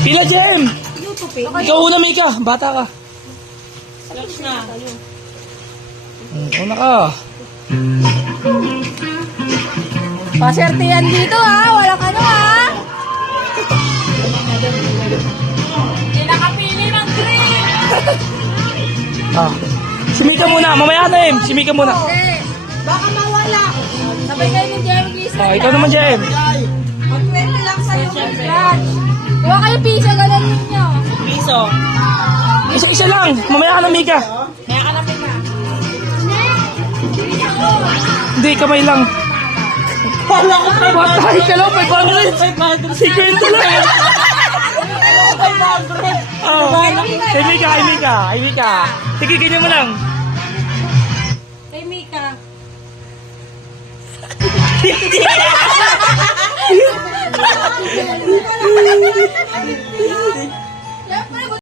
Pila, Jem! Ikaw una, Mika. Bata ka. Relax na. Una ka. Paserte yan dito ha. Walang ano ha. Hindi nakapili ng green. Ah. Si Mika muna. Mamaya na, Em. Si Mika muna. Okay. Baka mawala. Sabay kayo ni Jeremy Gisran. Oh, ikaw naman, Jem. Mag-20 lang sa'yo. Scratch. Kuha kayo piso. Galan ninyo. Piso. Isa-isa lang. Mamaya ka na, Mika. Kaya ka na pina. Hindi, kamay lang. Wala ko Patay ka lang, 500. 500. Secret na lang. 500. Oh. Ay, Mika, ay, Mika. Ay, Mika. Tigigin mo lang. Kay Mika.